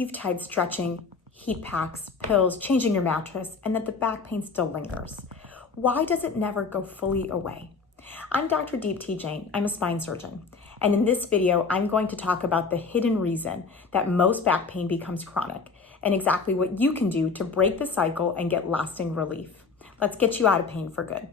you've tried stretching, heat packs, pills, changing your mattress, and that the back pain still lingers. Why does it never go fully away? I'm Dr. Deepti Jain. I'm a spine surgeon. And in this video, I'm going to talk about the hidden reason that most back pain becomes chronic and exactly what you can do to break the cycle and get lasting relief. Let's get you out of pain for good.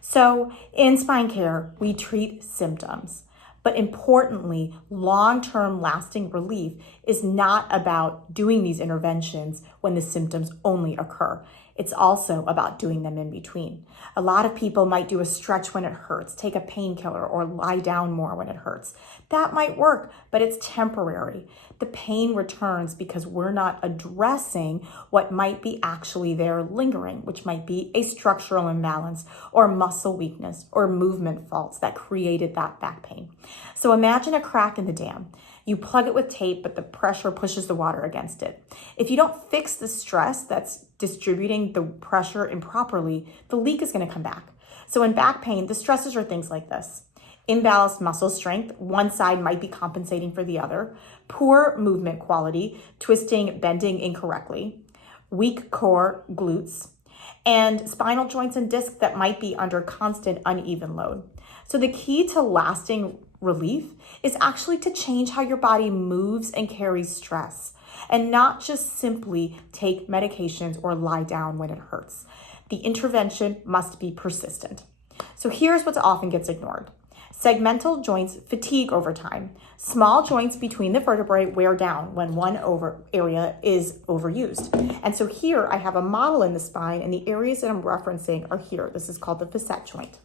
So in spine care, we treat symptoms. But importantly, long-term lasting relief is not about doing these interventions when the symptoms only occur. It's also about doing them in between. A lot of people might do a stretch when it hurts, take a painkiller, or lie down more when it hurts. That might work, but it's temporary. The pain returns because we're not addressing what might be actually there lingering, which might be a structural imbalance or muscle weakness or movement faults that created that back pain. So imagine a crack in the dam. You plug it with tape, but the pressure pushes the water against it. If you don't fix the stress that's distributing the pressure improperly, the leak is going to come back. So in back pain, the stresses are things like this. Imbalanced muscle strength, one side might be compensating for the other. Poor movement quality, twisting, bending incorrectly. Weak core, glutes. And spinal joints and discs that might be under constant uneven load. So the key to lasting relief is actually to change how your body moves and carries stress, and not just simply take medications or lie down when it hurts. The intervention must be persistent. So here's what often gets ignored. Segmental joints fatigue over time. Small joints between the vertebrae wear down when one area is overused. And so here I have a model in the spine, and the areas that I'm referencing are here. This is called the facet joint.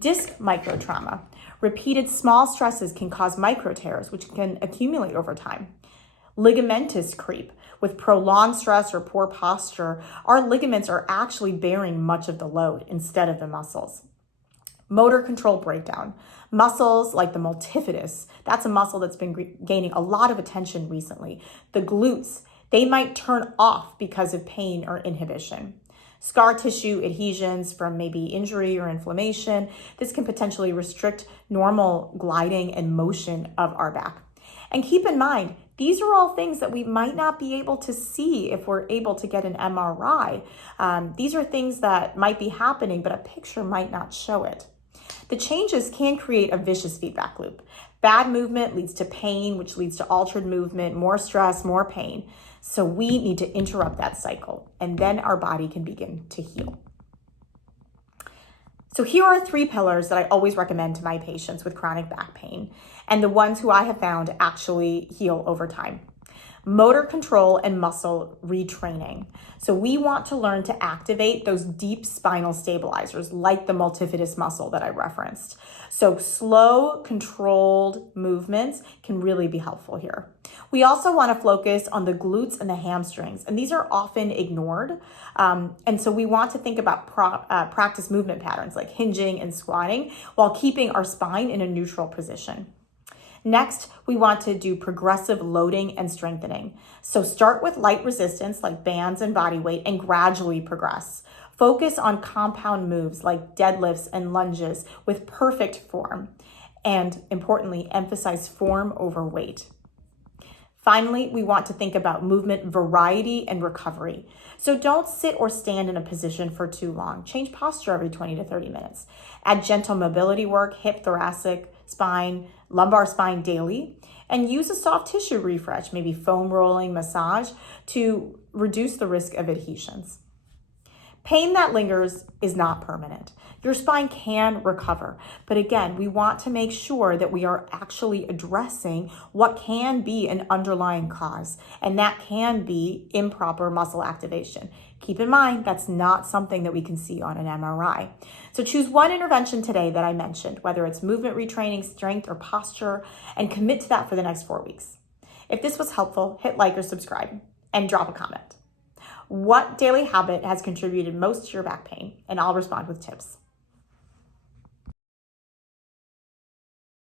Disc microtrauma. Repeated small stresses can cause micro tears, which can accumulate over time. Ligamentous creep. With prolonged stress or poor posture, our ligaments are actually bearing much of the load instead of the muscles. Motor control breakdown. Muscles like the multifidus, that's a muscle that's been gaining a lot of attention recently. The glutes, they might turn off because of pain or inhibition. Scar tissue adhesions from maybe injury or inflammation. This can potentially restrict normal gliding and motion of our back. And keep in mind, these are all things that we might not be able to see if we're able to get an MRI. These are things that might be happening, but a picture might not show it. The changes can create a vicious feedback loop. Bad movement leads to pain, which leads to altered movement, more stress, more pain. So we need to interrupt that cycle, and then our body can begin to heal. So here are 3 pillars that I always recommend to my patients with chronic back pain, and the ones who I have found actually heal over time. Motor control and muscle retraining. So we want to learn to activate those deep spinal stabilizers like the multifidus muscle that I referenced. So slow, controlled movements can really be helpful here. We also want to focus on the glutes and the hamstrings, and these are often ignored. And so we want to think about practice movement patterns like hinging and squatting while keeping our spine in a neutral position. Next, we want to do progressive loading and strengthening. So start with light resistance like bands and body weight and gradually progress. Focus on compound moves like deadlifts and lunges with perfect form. And importantly, emphasize form over weight. Finally, we want to think about movement variety and recovery. So don't sit or stand in a position for too long. Change posture every 20 to 30 minutes. Add gentle mobility work, hip, thoracic, spine, lumbar spine daily, and use a soft tissue refresh, maybe foam rolling, massage, to reduce the risk of adhesions. Pain that lingers is not permanent. Your spine can recover, but again, we want to make sure that we are actually addressing what can be an underlying cause, and that can be improper muscle activation. Keep in mind, that's not something that we can see on an MRI. So choose one intervention today that I mentioned, whether it's movement retraining, strength, or posture, and commit to that for the next 4 weeks. If this was helpful, hit like or subscribe and drop a comment. What daily habit has contributed most to your back pain? And I'll respond with tips.